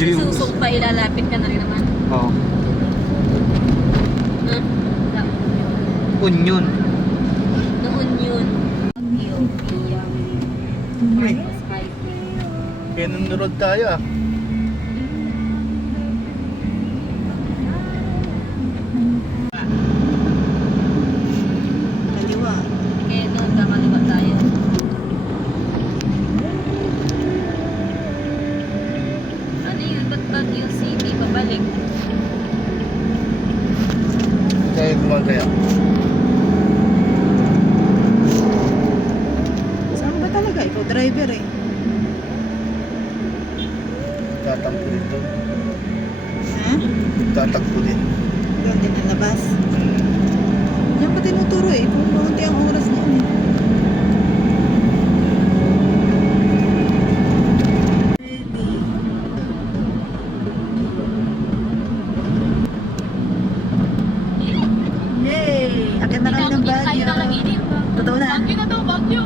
Video yung... Susong pa, ilalapit ka na rin naman. Oo. Huh? Onion. Noon yun. Ethiopia. Uy. Spicy. Kaya nunurod tayo ah. Kaliwa. Kaya doon kakaliwa tayo. Ano yun? Ba't yung city pabalik? Kaya gumawa kaya. Saan ba talaga? Ikaw driver eh. Tatakbo din doon. Ha? Tatakbo din. Doon din ang labas. Yan pa tinuturo eh. Kung maunti ang oras niya eh. Ready. Yay! Akin na kami ng Baguio. Totoo na. Bagyo na to, bagyo!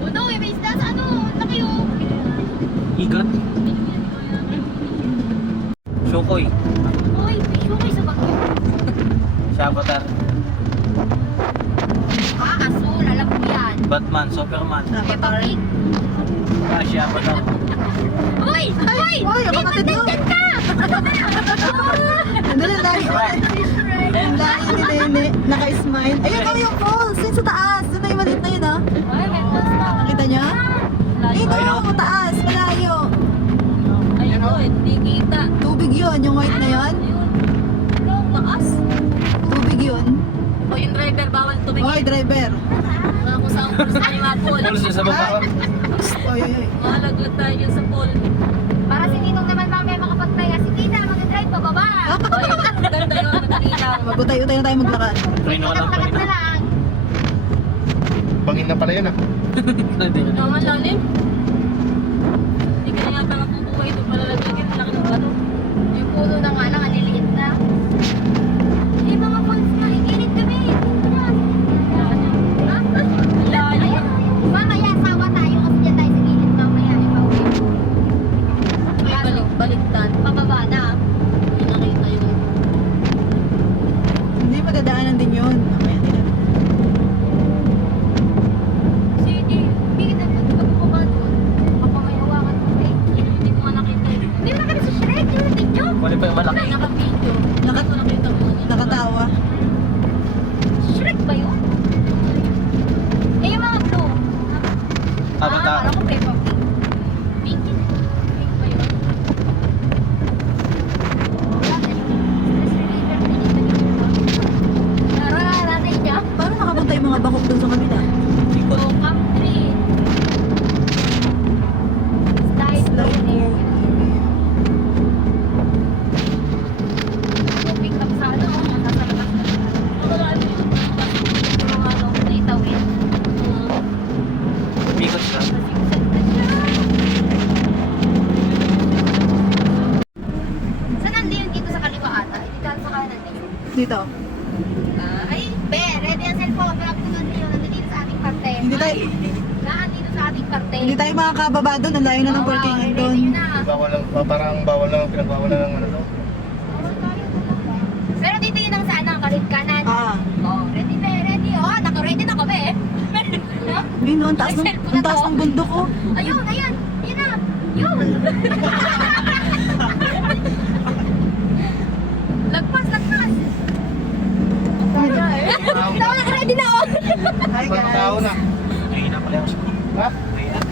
Uno, may isda sa ano? Laki oh! Igat. Shokoy. Uy, may show sa bagyo. Si Avatar. Asul, alam ko yan. Batman. Superman. Peppa Pig. Si Avatar. Uy! Uy! Uy, ang kapatid mo! Ano na lahi? Ang lahi ni Nene. Naka-smile. Ayun daw yung falls. Yun sa taas. Yun na yung maliit na yun ah. Ay, may falls na. Nakita niya? Ayun daw, taas. Malayo. Ayun o, hindi kita. Tubig yun. Yung white na yun. Ayun. Taas. Tubig yun. O yung driver, bawal tumingin. Oy, driver. Kung saan pool sa kanyang mga pool. Pulos sa baba. Oy, oy, oy. Malaglag tayo dyan sa pool. Para si Ninong naman mamaya makapagpahinga. Si Tita, mag-drive pa baba. Ay, ganda yun, nagkailang. Magutay-utay na tayo maglakad. Train ako lang Takat na lang. Bangin na pala yun ah. Naman lalim. Hindi ka na yata natutuwa ito pala lagi ka. Laki ng bato. Yung puno na nga lang, aliliit na. Eh, mga falls na, ikinit kami. Lalim. Mamaya, sawa tayo kasi dyan tayo sa gilid mamaya. Ipauwi. Ay, baliktad. Pababa na. Hindi nakita yun. Hindi madadaanan din yun. Mamaya nila. Sige, bigyan na ito. Pagpapaba doon. Baka may hawakan mo eh. Hindi ko nga nakita yun. Hindi mo nakita si Shrek. Yung natin nyo. Pwede pa yung malaki. Ay, naka-video. Ko nakita mo. Nakatawa. Shrek ba yun? Eh, yung mga blue. Avatar. Akala ko Peppa Pig. Pink. Pink ba yun? Nararanasan niya. Paano nakapunta yung mga bakok dun sa kabila? Ikot. So, country. Slide Slide. Pick up sa ano, nasa labas na. Wala yun. Yung ano, naitawid. Ikot siya. Nasigusad na siya. Saan nandiyon dito sa kaliwa ata? Dito sa kanan dito. Dito. Ay, be, ready ang cellphone. Malapit nandito sa ating parte. Hindi tayo, Nandito sa ating parte. hindi tayo makakababa doon. Ang layo na ng parkingan doon. Ready na. Bawal lang. Parang bawal lang. Pinagbawal lang ng ano to. Pero dito yun ang saan ang kalit kanan. Ah. Oh, ready be, ready. Oh, naka-ready na kami eh. No? Yun, ang taas ng, ang taas ng bundok ko. Ayun, ayan. Yun na. Yun. Lagpas, lagpas. Ito, naka-ready na oh. Hi Parang tao guys. na. Ayun na pala ako sa ha? Ayan.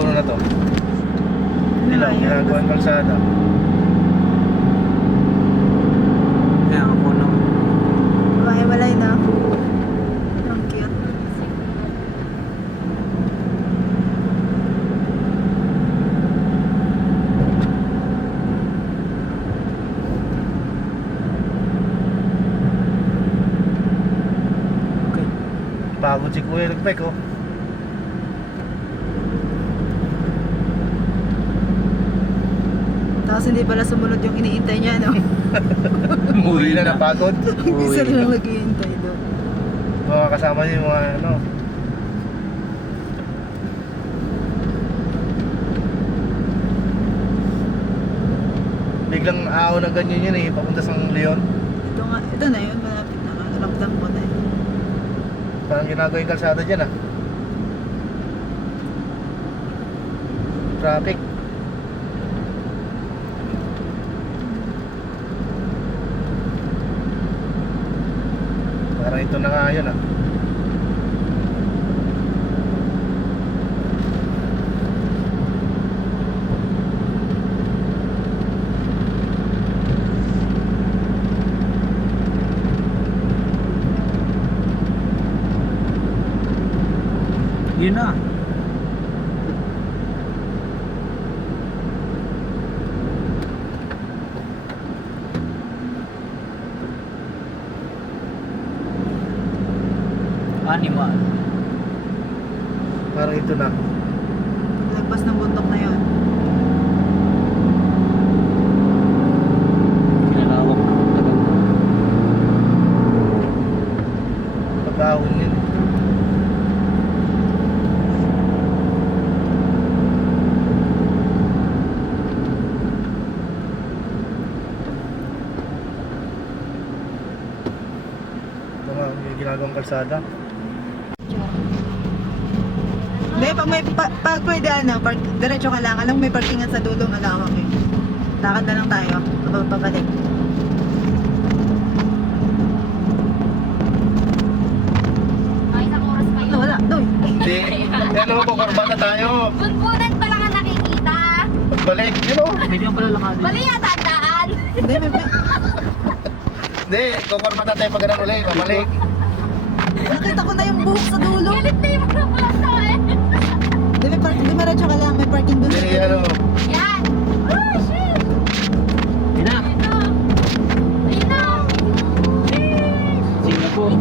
puno na to. Hindi lang, ginagawa ng kalsada. Kaya ako nung Walay na. Ang cute. Pagod si Kuya Nagpek, oh. Tapos hindi pala sumunod yung iniintay niya, no? Umuwi na napagod. Isa na lang naghihintay doon. Mga kasama niya yung mga ano. Biglang aaw na ganyan yun eh, papunta sa Leon. Ito na yun, malapit na. Ramdam ko na yun. Parang ginagawa yung kalsada dyan ah. Traffic. Parang ito na nga yun ah. yun na. Animal. Parang ito na. Paglagpas ng bundok na yun. Kinalawak ng tagal. Pag-ahon yun eh. Ito nga, yung ginagawang kalsada. Hindi, pag pwede diretso ka lang. Alam mo, may parkingan sa dulo, malawak eh. Lakad na lang tayo. Pabalik. Ay, isang oras pa yun. Wala, doy. Hindi. Yan naman po, korbata tayo. Bunbunan pa lang ang nakikita. Balik, yun o. Pwede yung pala lakadin. Mali yata ang daan. Hindi, Hindi, kukorbata tayo pag ganun ulit, pabalik. nakita ko na yung buhok sa dulo. Galit na yung mga bata eh. Diretso ka lang, may parking doon. Hindi, ano. Yan. Oh, shit. Yun na. Ayun na. Ayun na. Singapore.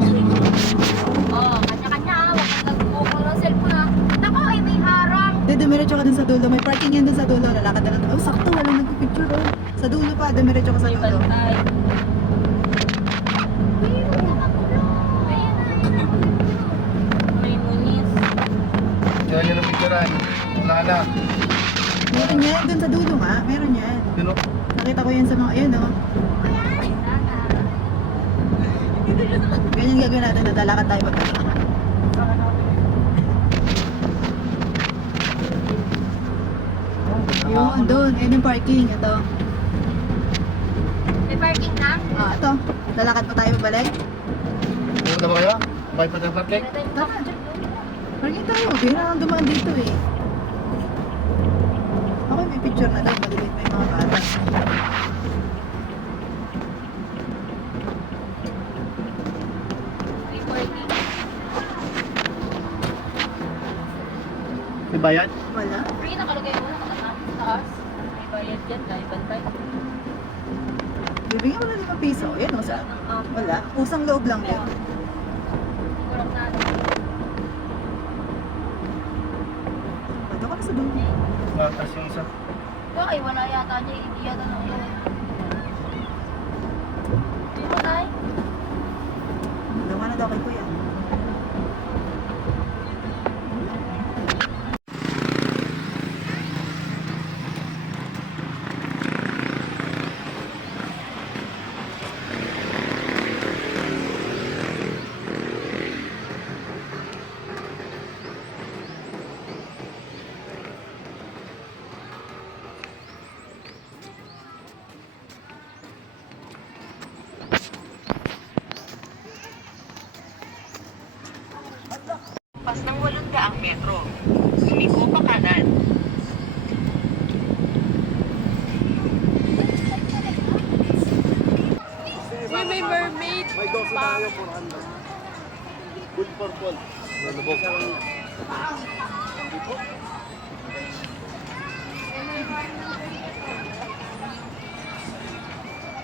Oh, kanya-kanya. Huwag kang nag-google ng cellphone ha. Nako, ay may harang. Hindi, dumiretso ka dun sa dulo. May parking yan dun sa dulo. Lalakad na lang. Oh, sakto. Walang nagpipicture. Oh. Sa dulo pa, dumiretso ka sa May dulo. bantay. Ayun na, magulo. Ayun na, ayun na. May munis. Yan yun ang picturean. Wala na. Meron yan. Dun sa dulo nga. Meron yan. Yun o. Nakita ko yan sa mga, ayun oh. Ganyan gagawin natin. Natalakad tayo pag yun, doon. Ayun yung parking. Ito. May parking na? Ah, ito. Lalakad pa tayo pabalik. Pumunta ba kayo? Bakit pa tayo parking? Tama. Parking tayo. Hindi na lang dumaan dito eh. Ako may picture na daw. Maliliit pa yung mga bata. May parking. May bayad? Wala. Free, nakalagay mo na taas. May bayad yan, dahil bantay. Bibigyan mo na 5 piso. Yan o. Sa, wala. Pusang loob lang yun. Kurang na. Ba't ako na sa dulo? Matas yung isa. Ay, wala yata niya. Hindi yata na yun. Hindi mo tayo. Dalawa na daw kay kuya. Pas ng 800 metro. Sumiko pa kanan. may mermaid. May 12 tayo, 400. Good for Paul. Lulubog.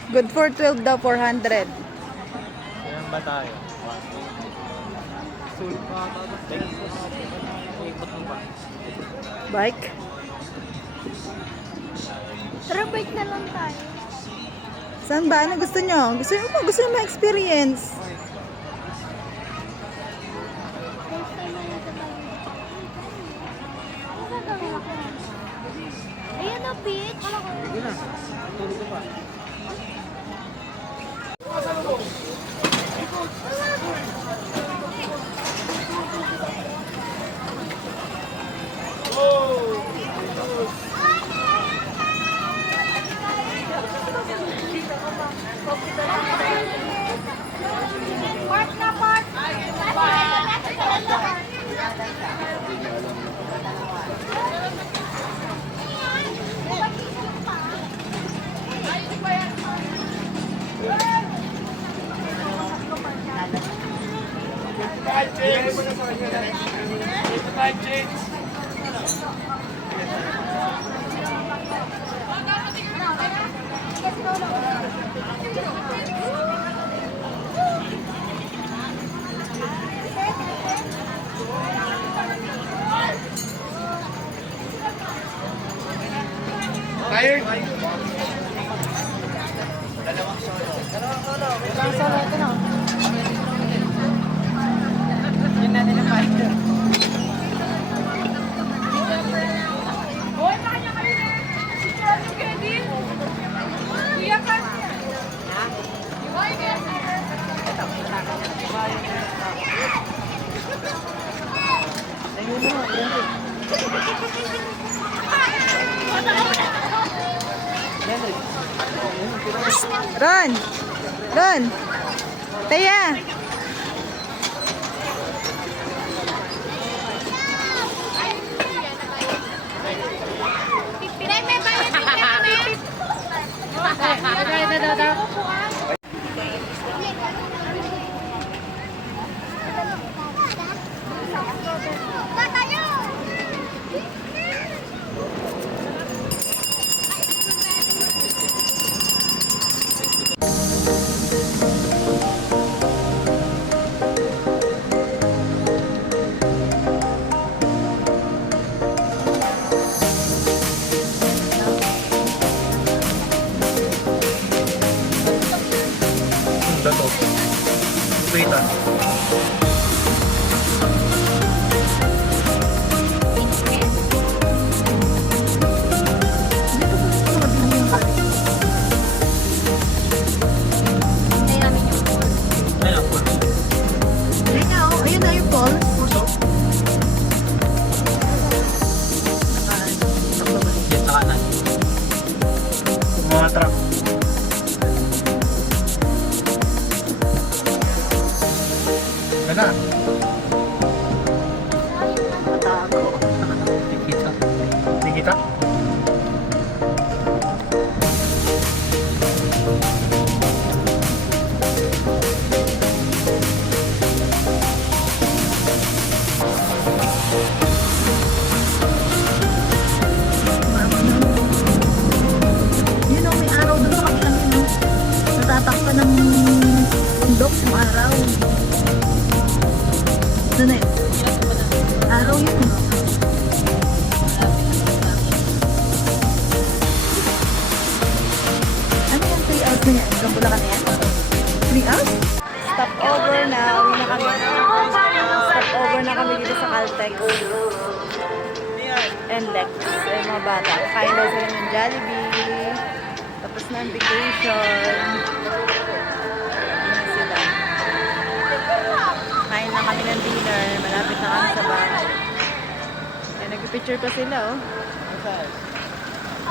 Good for 12 daw, 400. Saan ba tayo? Sulit pa ata. Ikot mo ba? Bike. Tara, bike na lang tayo. Saan ba? Ano gusto nyo? Gusto nyo ma-experience? First time na nasa tayo. Ano gagawin ako? Ayan na, Peach. Sige na. Tulog ka pa. Park na, park! Tired? Ron! Ron! Taya! Pinay, may bayad ni Pinay. Tayo! Dato. Waitan. Ayun ang pulso. Ayun na, oh. Ayun na yung falls. Diyan sa kanan. Mga truck. Gana. Tikita. Di kita? Yun know, may araw doon sa kapilang yun. Oh. Natatakpan ng bundok yung araw. Doon na yun. Araw yun. Ano yung 3 hours na yan? Hanggang Bulacan na yan? 3 hours? Stop over na. Uwi na kami. Stop over na kami dito sa Caltex. And Lex. Ay mga bata. Kain daw sila ng Jollibee. Tapos na ang vacation. Yun na sila. Kain na kami ng dinner. Malapit na kami sa bahay. Kaya nag-picture pa sila, oh.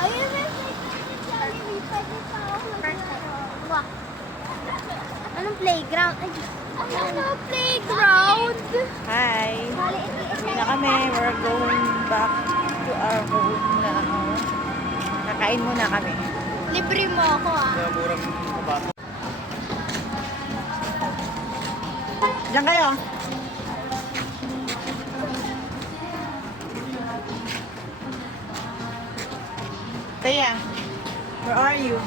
Ayun na, Jollibee. Pwede pa ako maglaro. Anong playground? Ay, ano playground? Hi! Uwi na kami. We're going back to our home now. Kakain muna kami. Libre mo ako ah. Murang mabato. Diyan kayo. Taya, where are you?